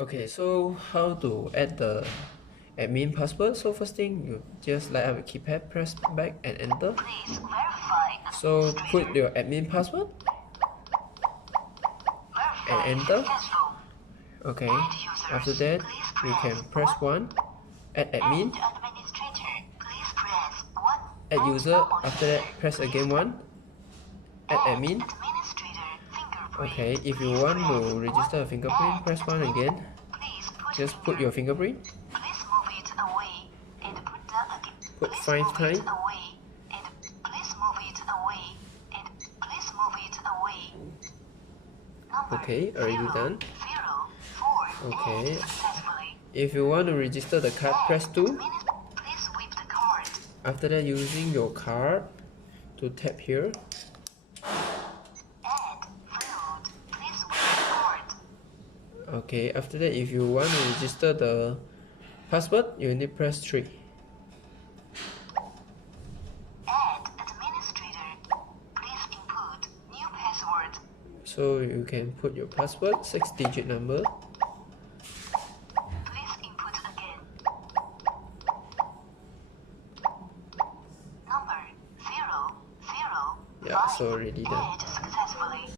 Okay, so how to add the admin password? So first thing, you just light up a keypad, press back and enter. Please verify So put your admin password and enter. Okay, after that you can press 1, add admin, add user, after that press again 1, add admin. Okay, if you want to register a fingerprint, press 1 again. Just put your fingerprint. Put 5 times. Okay, already done. Okay, if you want to register the card, press 2. After that, using your card to tap here. Okay, after that, if you want to register the password, you need to press 3. So you can put your password, 6-digit number. Please input again. Number 0, 0, Yeah, so already done.